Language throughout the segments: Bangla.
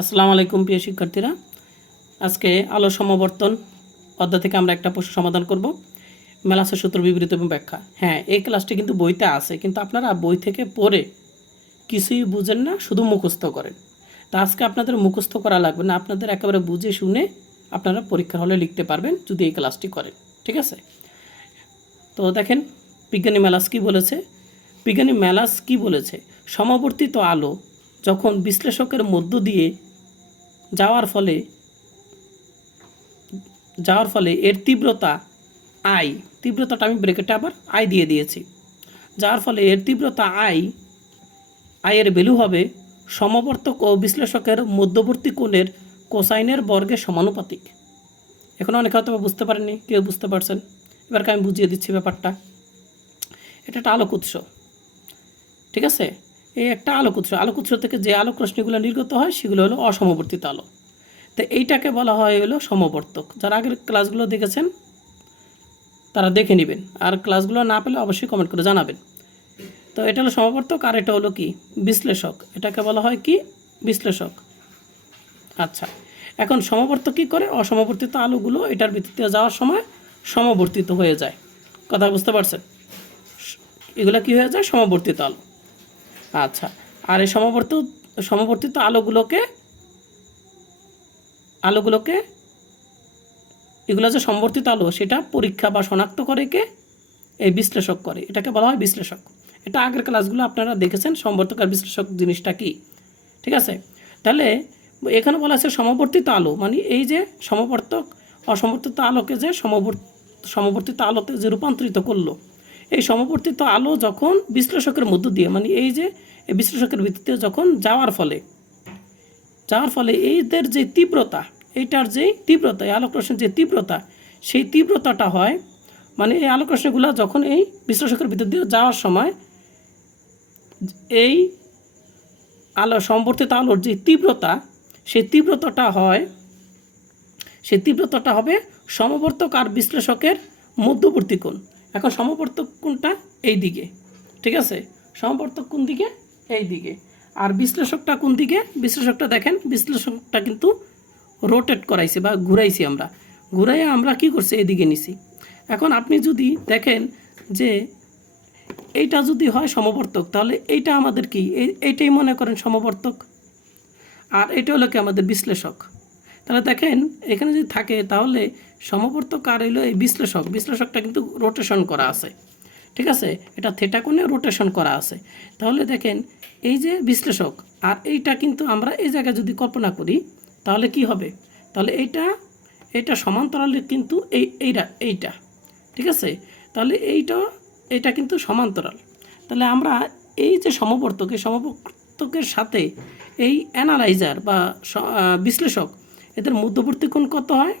আসসালামু আলাইকুম প্রিয় শিক্ষার্থীরা। আজকে আলো সমাবর্তন অধ্যায় থেকে আমরা একটা প্রশ্ন সমাধান করব। মেলাসের সূত্র, বিবৃত এবং ব্যাখ্যা। হ্যাঁ এই ক্লাসটি কিন্তু বইতে আছে, কিন্তু আপনারা বই থেকে পড়ে কিছুই বুঝেন না, শুধু মুখস্থ করেন। তা আজকে আপনাদের মুখস্থ করা লাগবে না, আপনাদের একেবারে বুঝে শুনে আপনারা পরীক্ষার হলে লিখতে পারবেন যদি এই ক্লাসটি করেন, ঠিক আছে? তো দেখেন, বিজ্ঞানী মেলাস কি বলেছে? বিজ্ঞানী মেলাস কি বলেছে? সমবর্তিত আলো যখন বিশ্লেষকের মধ্য দিয়ে যাওয়ার ফলে যাওয়ার ফলে এর তীব্রতা আই তীব্রতাটা আমি ব্রেকেটে আবার আই দিয়ে দিয়েছি। যার ফলে এর তীব্রতা আই আয়ের ভ্যালু হবে সমবর্তক ও বিশ্লেষকের মধ্যবর্তী কোণের কোসাইনের বর্গের সমানুপাতিক। এখন অনেকে হয়তো বুঝতে পারেননি, কেউ বুঝতে পারছেন। এবারকে আমি বুঝিয়ে দিচ্ছি ব্যাপারটা। এটা একটা আলোক উৎস। ঠিক আছে? এই একটা আলোক উৎস থেকে যে আলোক রশ্মিগুলো নির্গত হয়, সেগুলো হলো অসমবর্তিত আলো। তো এইটাকে বলা হয় হলো সমবর্তক। যারা আগের ক্লাসগুলো দেখেছেন, তারা দেখে নেবেন। আর ক্লাসগুলো না পেলে অবশ্যই কমেন্ট করে জানাবেন। তো এটা হলো সমবর্তক, আর এটা হলো কি? বিশ্লেষক। এটাকে বলা হয় কি? বিশ্লেষক। আচ্ছা। এখন সমবর্তক কী করে? অসমবর্তিত আলোগুলো এটার ভিত্তিতে যাওয়ার সময় সমবর্তিত হয়ে যায়। কথা বুঝতে পারছেন? এগুলো কি হয়ে যায়? সমবর্তিত আলো। আচ্ছা। আর এই সমবর্ত, সমবর্তিত আলোগুলোকে আলোগুলোকে, এগুলো যে সমবর্তিত আলো, সেটা পরীক্ষা বা শনাক্ত করে কে? এই বিশ্লেষক করে। এটাকে বলা হয় বিশ্লেষক। এটা আগের ক্লাসগুলো আপনারা দেখেছেন, সমবর্তক আর বিশ্লেষক জিনিসটা কি? ঠিক আছে? তাহলে এখানে বলা আছে সমবর্তিত আলো মানে এই যে সমবর্তক, অসমবর্তিত আলোকে যে সমবর্ত, সমবর্তিত আলোতে যে রূপান্তরিত করল এই সমবর্তিত আলো যখন বিশ্লেষকের মধ্য দিয়ে মানে এই যে বিশ্লেষকের ভিত্তিতে যখন যাওয়ার ফলে যাওয়ার ফলে এইদের যে তীব্রতা, এইটার যে তীব্রতা, এই আলোক রশ্মির যে তীব্রতা, সেই তীব্রতাটা হয় মানে এই আলোক যখন এই বিশ্লেষকের ভিতর দিয়ে যাওয়ার সময়, এই আলো, সম্বর্তিত আলোর যে তীব্রতা, সেই তীব্রতাটা হয়, সেই তীব্রতাটা হবে সমবর্তক আর বিশ্লেষকের মধ্যবর্তী কোণ। এখন সমবর্তক কোণটা এই দিকে। ঠিক আছে? সমবর্তক কোন দিকে? এই দিকে। আর বিশ্লেষকটা কোন দিকে? বিশ্লেষকটা দেখেন, বিশ্লেষকটা কিন্তু রোটেট করাইছি বা ঘুরাইছি আমরা। ঘুরাইয়া আমরা কি করছি? এদিকে নিছি। এখন আপনি যদি দেখেন যে এইটা যদি হয় সমবর্তক তাহলে এইটা আমাদের কি? এই- এইটাই মনে করেন সমবর্তক আর এটা হলো কি আমাদের বিশ্লেষক। তাহলে দেখেন, এখানে যদি থাকে, তাহলে সমবর্তক আর হলো এই বিশ্লেষক। বিশ্লেষকটা কিন্তু রোটেশন করা আছে। ঠিক আছে? এটা থেটা কোণে রোটেশন করা আছে। তাহলে দেখেন, এই যে বিশ্লেষক, আর এইটা কিন্তু আমরা এই জায়গায় যদি কল্পনা করি, তাহলে কি হবে? তাহলে এইটা এটা সমান্তরালের কিন্তু এই, এইটা এইটা। ঠিক আছে? তাহলে এইটা এটা কিন্তু সমান্তরাল। তাহলে আমরা এই যে সমবর্তক এই সমবর্তকের সাথে এই অ্যানালাইজার বা বিশ্লেষক এদের মধ্যবর্তী কোণ কত হয়?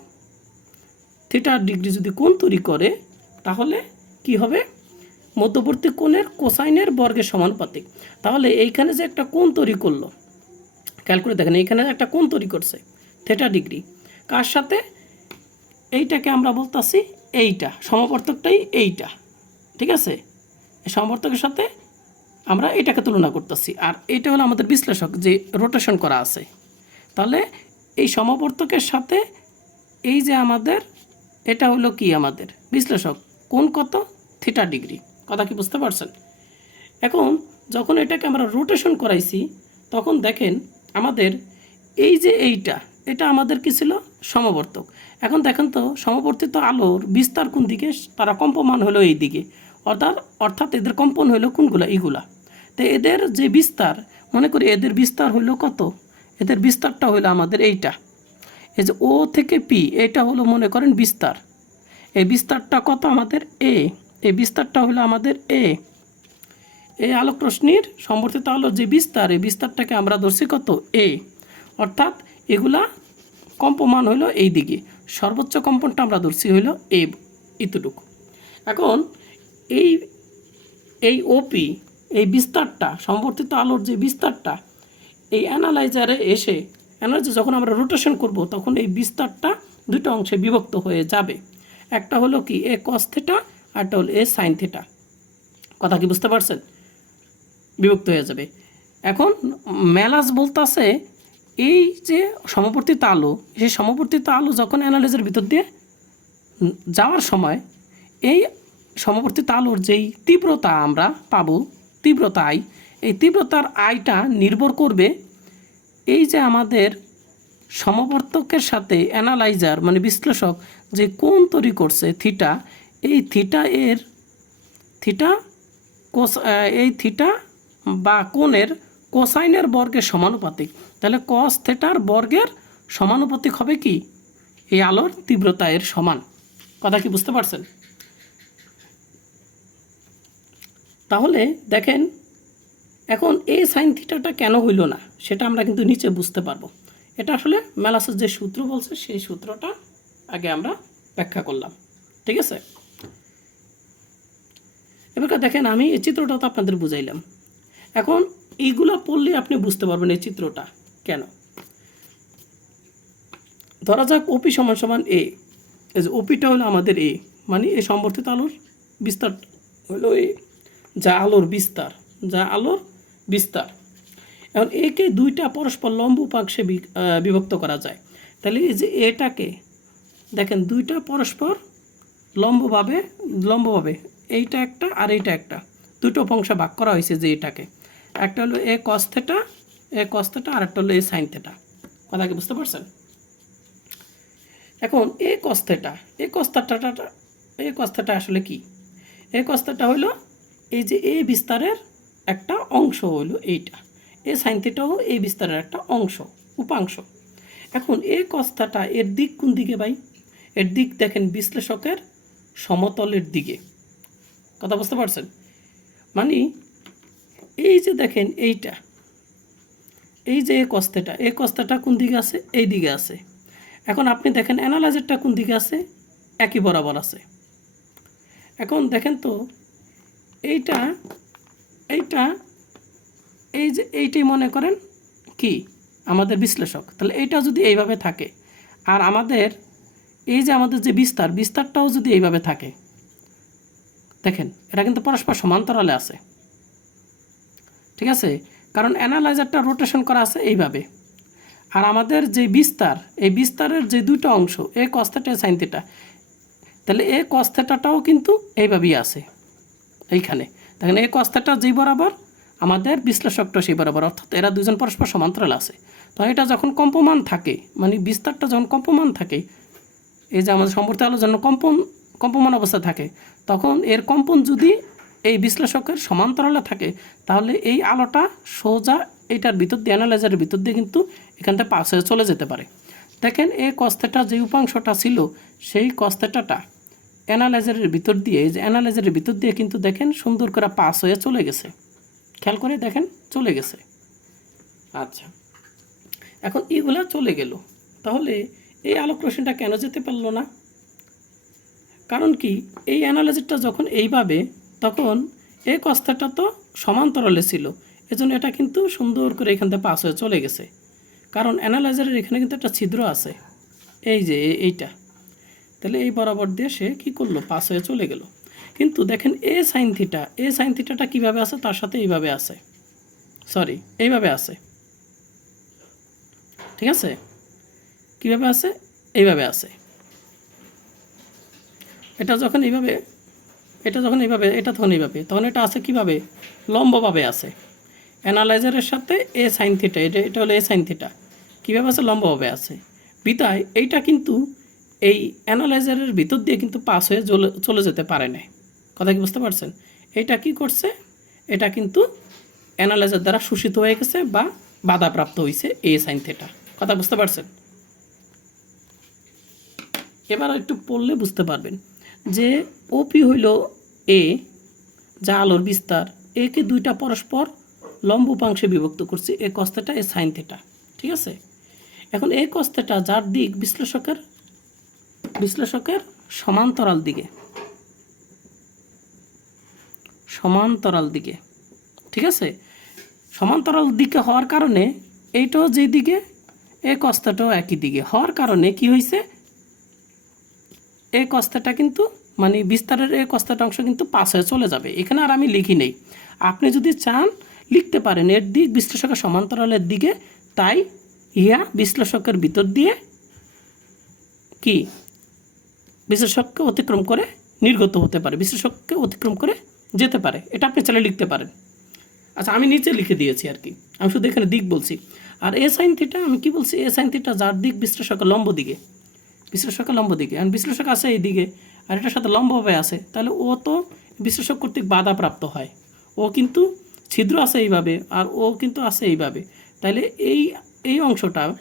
থিটা ডিগ্রি যদি কোণ তৈরি করে, তাহলে কি হবে? মধ্যবর্তী কোণের কোসাইনের বর্গের সমানুপাতিক। তাহলে এইখানে যে একটা কোণ তৈরি করল, খেয়াল করে দেখেন, এইখানে একটা কোণ তৈরি করছে থেটা ডিগ্রি কার সাথে? এইটাকে আমরা বলতাছি এইটা সমবর্তকটাই এইটা, ঠিক আছে? সমবর্তকের সাথে আমরা এটাকে তুলনা করতেছি। আর এইটা হলো আমাদের বিশ্লেষক, যে রোটেশন করা আছে। তাহলে এই সমবর্তকের সাথে এই যে আমাদের, এটা হলো কি আমাদের? বিশ্লেষক, কোন কত? Theta degree. কথা কি বুঝতে পারছেন? এখন যখন এটাকে আমরা রোটেশন করাইছি, তখন দেখেন আমাদের এই যে এইটা, এটা আমাদের কি ছিল? সমবর্তক। এখন দেখেন তো, সমবর্তিত আলোর বিস্তার কোন দিকে? তারা কম্পমান হলো এই দিকে। অর্থাৎ অর্থাৎ এদের কম্পন হলো কোনগুলা? এইগুলা। তো এদের যে বিস্তার, মনে করি এদের বিস্তার হইল কত? এদের বিস্তারটা হইল আমাদের এইটা। এই যে ও থেকে পি, এটা হলো মনে করেন বিস্তার। এই বিস্তারটা কত আমাদের? এ। এই বিস্তারটা হলো আমাদের এ। এই আলোক রশ্মির সম্বর্তিত আলোর যে বিস্তার, এই বিস্তারটাকে আমরা ধরছি কত? এ। অর্থাৎ এগুলা কম্পমান হইল এই দিকে। সর্বোচ্চ কম্পনটা আমরা ধরছি হইল এ এতটুকু এখন এই এই ওপি এই বিস্তারটা সম্বর্তিত আলোর যে বিস্তারটা এই অ্যানালাইজারে এসে অ্যানালাইজার যখন আমরা রোটেশন করব, তখন এই বিস্তারটা দুটো অংশে বিভক্ত হয়ে যাবে। একটা হলো কি, এ কস থেটা আর একটা হলো এ সাইন থেটা কথা কি বুঝতে পারছেন? বিভক্ত হয়ে যাবে। এখন মেলাস বলতাছে, এই যে সমবর্তিত আলো, সেই সমবর্তিত আলো যখন অ্যানালাইজের ভিতর দিয়ে যাওয়ার সময়, এই সমবর্তিত আলোর যেই তীব্রতা আমরা পাবো তীব্রতা আই এই তীব্রতার আয়টা নির্ভর করবে এই যে আমাদের সমবর্তকের সাথে অ্যানালাইজার মানে বিশ্লেষক যে কোন তৈরি করছে থিটা, এই থিটা এর থিটা কোস এই থিটা বা কোণের কোসাইনের বর্গের সমানুপাতিক। তাহলে কস থেটার বর্গের সমানুপাতিক হবে কি? এই আলোর তীব্রতা এর সমান। কথা কি বুঝতে পারছেন? তাহলে দেখেন এখন এই সাইন থিটাটা কেন হইল না, সেটা আমরা কিন্তু নিচে বুঝতে পারব। এটা আসলে ম্যালাসের যে সূত্র বলছে, সেই সূত্রটা আগে আমরা ব্যাখ্যা করলাম। ঠিক আছে? এবার দেখেন, আমি এই চিত্রটা তো আপনাদের বুঝাইলাম। এখন এইগুলা পড়লে আপনি বুঝতে পারবেন এই চিত্রটা কেন। ধরা যাক ওপি সমান সমান এ যে ওপিটা হলো আমাদের এ মানে এ সম্বর্ধিত আলোর বিস্তার হলো এ যা আলোর বিস্তার, যা আলোর বিস্তার। এখন একে দুইটা পরস্পর লম্ব উপাংশে বিভক্ত করা যায়। তাহলে এই যে এটাকে, দেখেন দুইটা পরস্পর লম্বভাবে লম্বভাবে, এইটা একটা আর এইটা একটা, দুটো অংশে ভাগ করা হয়েছে যে এটাকে। একটা হলো এ কস থেটা এ কস থেটা আর একটা হলো এ সাইন থেটা কথা কি বুঝতে পারছেন? এখন এ কস থেটা এ কস থেটাটা এ কস থেটা আসলে কি? এ কস থেটা হলো এই যে এ বিস্তারের একটা অংশ হলো এইটা। এ সাইন থেটাও এই বিস্তারের একটা অংশ, উপাংশ। এখন এ কস্তাটা এর দিক কোন দিকে ভাই? এর দিক দেখেন বিশ্লেষকের সমতলের দিকে। কথা বুঝতে পারছেন? মানে এই যে দেখেন এইটা, এই যে এ কস্তাটা এ কস্তাটা কোন দিকে আছে? এই দিকে আছে। এখন আপনি দেখেন অ্যানালাইজারটা কোন দিকে আছে? একই বরাবর আছে। এখন দেখেন তো, এইটা এইটা, এই যে এইটাই মনে করেন কি? আমাদের বিশ্লেষক। তাহলে এইটা যদি এইভাবে থাকে, আর আমাদের এই যে আমাদের যে বিস্তার, বিস্তারটাও যদি এইভাবে থাকে, দেখেন, এটা কিন্তু পরস্পর সমান্তরালে আছে। ঠিক আছে? কারণ অ্যানালাইজারটা রোটেশন করা আছে এইভাবে। আর আমাদের যে বিস্তার, এই বিস্তারের যে দুটো অংশ, এ কস্তেটা সাইন থিটা তাহলে এ কস্তেটাটাও কিন্তু এইভাবেই আছে, এইখানে। দেখেন এই কস্তাটা যেই বরাবর আমাদের বিশ্লেষকটা সেই বরাবর, অর্থাৎ এরা দুজন পরস্পর সমান্তরাল আছে। তো এটা যখন কম্পমান থাকে মানে বিস্তারটা যখন কম্পমান থাকে, এই যে আমাদের সম্পর্কে জন্য কম্পন, কম্পমান অবস্থা থাকে, তখন এর কম্পন যদি এই বিশ্লেষকের সমান্তরালে থাকে, তাহলে এই আলোটা সোজা এইটার ভিতর দিয়ে অ্যানালাইজারের ভিতর দিয়ে কিন্তু এখান থেকে হয়ে চলে যেতে পারে। দেখেন এই কস্তেটা যে উপাংশটা ছিল, সেই কস্তেটাটা অ্যানালাইজারের ভিতর দিয়ে, এই যে অ্যানালাইজারের ভিতর দিয়ে কিন্তু দেখেন সুন্দর করে পাস হয়ে চলে গেছে। খেয়াল করে দেখেন, চলে গেছে। আচ্ছা এখন এগুলা চলে গেল। তাহলে এই আলোক রশ্মিটা কেন যেতে পারল না? কারণ কি, এই অ্যানালাইজারটা যখন এইভাবে, তখন এই কস্তাটা তো সমান্তরালে ছিল। এজন্য এটা কিন্তু সুন্দর করে এখান থেকে পাস হয়ে চলে গেছে। কারণ অ্যানালাইজারের এখানে কিন্তু একটা ছিদ্র আছে। এই যে এইটা। তাহলে এই বরাবর দিয়ে সে কী করল? পাস হয়ে চলে গেল। কিন্তু দেখেন a sine theta a sine থিটাটা কীভাবে আছে? তার সাথে এইভাবে আছে। সরি এইভাবে আছে। ঠিক আছে? কীভাবে আছে? এইভাবে আছে। এটা যখন এইভাবে, এটা যখন এইভাবে, এটা তখন এইভাবে, তখন এটা আছে কীভাবে? লম্বভাবে আছে। অ্যানালাইজারের সাথে এ সাইন থিটা এটা এটা হলো এ সাইন থিটা কীভাবে আছে? লম্বভাবে আছে। বিতায় এইটা কিন্তু এই অ্যানালাইজারের ভিতর দিয়ে কিন্তু পাস হয়ে চলে যেতে পারে না কথা কি বুঝতে পারছেন? এটা কি করছে? এটা কিন্তু অ্যানালাইজার দ্বারা শোষিত হয়ে গেছে বা বাধাপ্রাপ্ত হয়েছে এ সাইন থিটা কথা বুঝতে পারছেন? এবার একটু পড়লে বুঝতে পারবেন যে ওপি হইল এ যা আলোর বিস্তার। একে দুইটা পরস্পর লম্ব উপাংশে বিভক্ত করছি এ কস্তেটা এ সাইন থেটা ঠিক আছে? এখন এই কস্তেটা যার দিক বিশ্লেষকের বিশ্লেষকের সমান্তরাল দিকে। সমান্তরাল দিকে। ঠিক আছে? সমান্তরাল দিকে হওয়ার কারণে এইটাও যে দিকে এ কস্তাটাও একই দিকে। হওয়ার কারণে কি হয়েছে এই কস্তাটা কিন্তু মানে বিস্তারের এই কস্তাটা অংশ কিন্তু পাস হয়ে চলে যাবে। এখানে আর আমি লিখি নেই। আপনি যদি চান, লিখতে পারেন। এর দিক বিশ্লেষকের সমান্তরালের দিকে। তাই ইহা বিশ্লেষকের ভিতর দিয়ে কি? বিশ্লেষককে অতিক্রম করে নির্গত হতে পারে বিশ্লেষককে অতিক্রম করে যেতে পারে। এটা আপনি চাইলে লিখতে পারেন। আচ্ছা আমি নিচে লিখে দিয়েছি আর কি। আমি শুধু এখানে দিক বলছি। আর এ সাইন থিটা আমি কি বলছি? এ সাইন থিটা যার দিক বিশ্লেষকের লম্ব দিকে। বিশ্লেষকের লম্ব দিকে। আর বিশ্লেষক আছে এই দিকে, আর এটার সাথে লম্বভাবে আছে। তাহলে ও তো বিশ্লেষক কর্তৃক বাধাপ্রাপ্ত হয়। ও কিন্তু ছিদ্র আছে এইভাবে, আর ও কিন্তু আছে এইভাবে। তাহলে এই এই অংশটা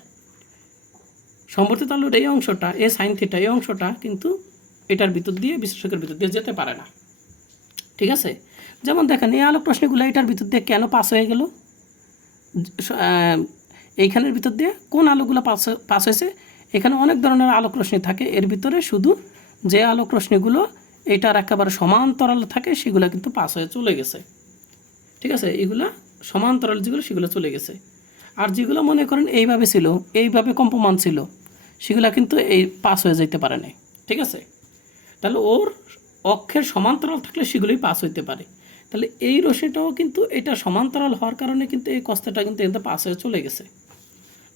সম্বর্তিত আলোর এই অংশটা, এ সাইন থিটা, এই অংশটা কিন্তু এটার ভিতর দিয়ে, বিশ্লেষকের ভিতর দিয়ে যেতে পারে না। ঠিক আছে? যেমন দেখেন, এই আলোক রশ্মিগুলো এটার ভিতর দিয়ে কেন পাস হয়ে গেল? এইখানের ভিতর দিয়ে কোন আলোগুলো পাস পাস হয়েছে? এখানে অনেক ধরনের আলোক রশ্মি থাকে। এর ভিতরে শুধু যে আলোক রশ্মিগুলো এটার একেবারে সমান্তরাল থাকে, সেগুলো কিন্তু পাস হয়ে চলে গেছে। ঠিক আছে? এগুলা সমান্তরাল যেগুলো, সেগুলো চলে গেছে। আর যেগুলো মনে করেন এইভাবে ছিল, এইভাবে কম্পমান ছিল, সেগুলো কিন্তু এই পাস হয়ে যেতে পারে না ঠিক আছে? তাহলে ওর অক্ষের সমান্তরাল থাকলে সেগুলোই পাস হইতে পারে। তাহলে এই রশ্মিটাও কিন্তু এটা সমান্তরাল হওয়ার কারণে কিন্তু এই কস্তাটা কিন্তু এতে পাস হয়ে চলে গেছে।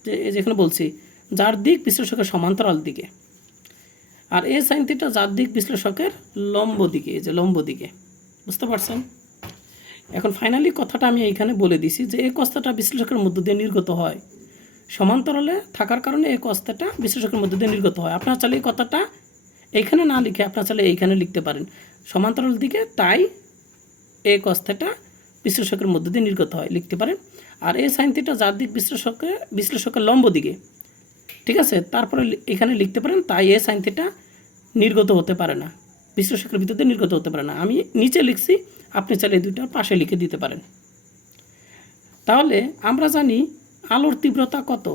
যে এই যেখানে বলছি, যার দিক বিশ্লেষকের সমান্তরাল দিকে, আর এই সাইন যার দিক বিশ্লেষকের লম্ব দিকে, এই যে লম্ব দিকে, বুঝতে পারছেন? এখন ফাইনালি কথাটা আমি এইখানে বলে দিছি যে এই কস্তাটা বিশ্লেষকের মধ্য দিয়ে নির্গত হয়। সমান্তরালে থাকার কারণে এই কস্তাটা বিশ্লেষকের মধ্য দিয়ে নির্গত হয়। আপনার চাইলে এই কথাটা এইখানে না লিখে আপনার চাইলে এইখানে লিখতে পারেন। সমান্তরাল দিকে তাই এই কস্তাটা বিশ্লেষকের মধ্য দিয়ে নির্গত হয়, লিখতে পারেন। আর এই সাইন থিটা যার দিক বিশ্লেষকের বিশ্লেষকের লম্ব দিকে, ঠিক আছে? তারপরে এখানে লিখতে পারেন তাই এ সাইন থিটা নির্গত হতে পারে না। বিশ্লেষকের ভিতর নির্গত হতে পারে না। আমি নিচে লিখছি, আপনি চাইলে দুইটার পাশে লিখে দিতে পারেন। তাহলে আমরা জানি আলোর তীব্রতা কত।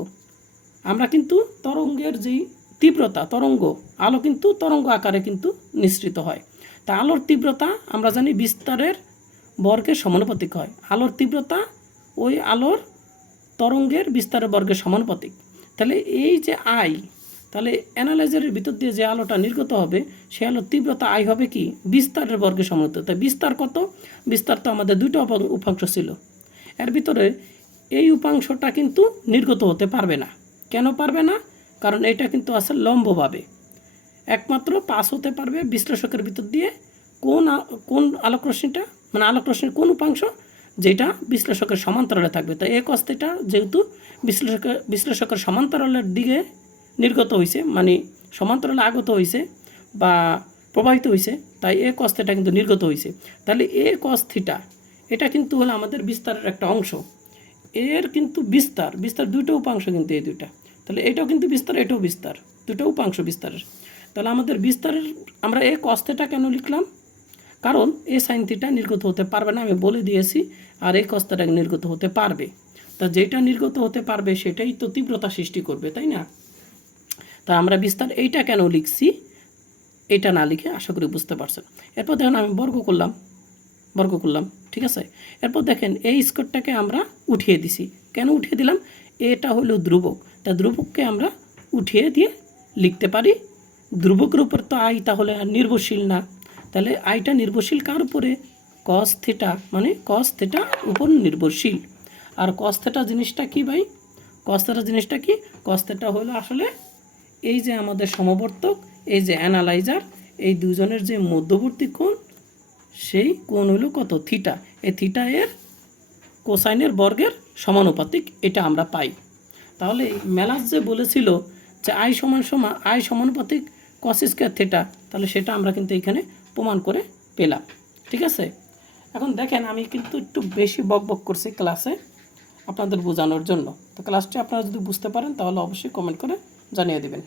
আমরা কিন্তু তরঙ্গের যেই তীব্রতা, তরঙ্গ, আলো কিন্তু তরঙ্গ আকারে কিন্তু নিঃসৃত হয়। তা আলোর তীব্রতা আমরা জানি বিস্তারের বর্গের সমানুপাতিক হয়। আলোর তীব্রতা ওই আলোর তরঙ্গের বিস্তারের বর্গের সমানুপাতিক। তাহলে এই যে আই তাহলে অ্যানালাইজারের ভিতর দিয়ে যে আলোটা নির্গত হবে, সে আলোর তীব্রতা আই হবে কি? বিস্তারের বর্গে সমানুপাতিক তাই বিস্তার কত? বিস্তার তো আমাদের দুইটা উপাং- উপাংশ ছিল। এর ভিতরে এই উপাংশটা কিন্তু নির্গত হতে পারবে না। কেন পারবে না? কারণ এটা কিন্তু আছে লম্বভাবে। একমাত্র পাস হতে পারবে বিশ্লেষকের ভিতর দিয়ে কোন কোন আলোক রশ্মিটা মানে আলোক রশ্মির কোন উপাংশ যেটা বিশ্লেষকের সমান্তরালে থাকবে। তাই এক অস্তিটা যেহেতু বিশ্লেষকের বিশ্লেষকের সমান্তরালের দিকে নির্গত হয়েছে মানে সমান্তরালে আগত হয়েছে বা প্রবাহিত হয়েছে তাই এ কস্তেটা কিন্তু নির্গত হয়েছে তাহলে এ কস্থিটা এটা কিন্তু হলো আমাদের বিস্তারের একটা অংশ। এর কিন্তু বিস্তার বিস্তার দুটো উপাংশ কিন্তু এই দুইটা। তাহলে এটাও কিন্তু বিস্তার, এটাও বিস্তার দুটো উপাংশ বিস্তারের। তাহলে আমাদের বিস্তারের, আমরা এ কস্তেটা কেন লিখলাম? কারণ এ সাইন থিটা নির্গত হতে পারবে না, আমি বলে দিয়েছি, আর এই কস্তাটা নির্গত হতে পারবে। তা যেটা নির্গত হতে পারবে, সেটাই তো তীব্রতা সৃষ্টি করবে, তাই না? তা আমরা বিস্তার এইটা কেন লিখছি এটা না লিখে আশা করি বুঝতে পারছেন। এরপর দেখুন আমি বর্গ করলাম বর্গ করলাম, ঠিক আছে? এরপর দেখেন এই স্কোরটাকে আমরা উঠিয়ে দিছি। কেন উঠিয়ে দিলাম? এটা হলো ধ্রুবক। তা ধ্রুবককে আমরা উঠিয়ে দিয়ে লিখতে পারি, ধ্রুবকের উপর তো আই তাহলে আর নির্ভরশীল না। তাহলে আইটা নির্ভরশীল কার উপরে? কস থেটা মানে কস থেটা উপর নির্ভরশীল। আর কস থেটা জিনিসটা কি ভাই? কস থেটা জিনিসটা কি? কস থেটা হলো আসলে এই যে আমাদের সমবর্তক, এই যে অ্যানালাইজার, এই দুজনের যে মধ্যবর্তী কোণ, সেই কোণ হলো কত? থিটা। এই থিটা এর কোসাইনের বর্গের সমানুপাতিক এটা আমরা পাই। তাহলে মেলাস যে বলেছিল যে আই সমান সমান, আই সমানুপাতিক কস স্কোয়ার থিটা তাহলে সেটা আমরা কিন্তু এখানে প্রমাণ করে পেলাম। ঠিক আছে? এখন দেখেন, আমি কিন্তু একটু বেশি বক বক করছি ক্লাসে আপনাদের বোঝানোর জন্য। তো ক্লাসটি আপনারা যদি বুঝতে পারেন, তাহলে অবশ্যই কমেন্ট করে জানিয়ে দেবেন।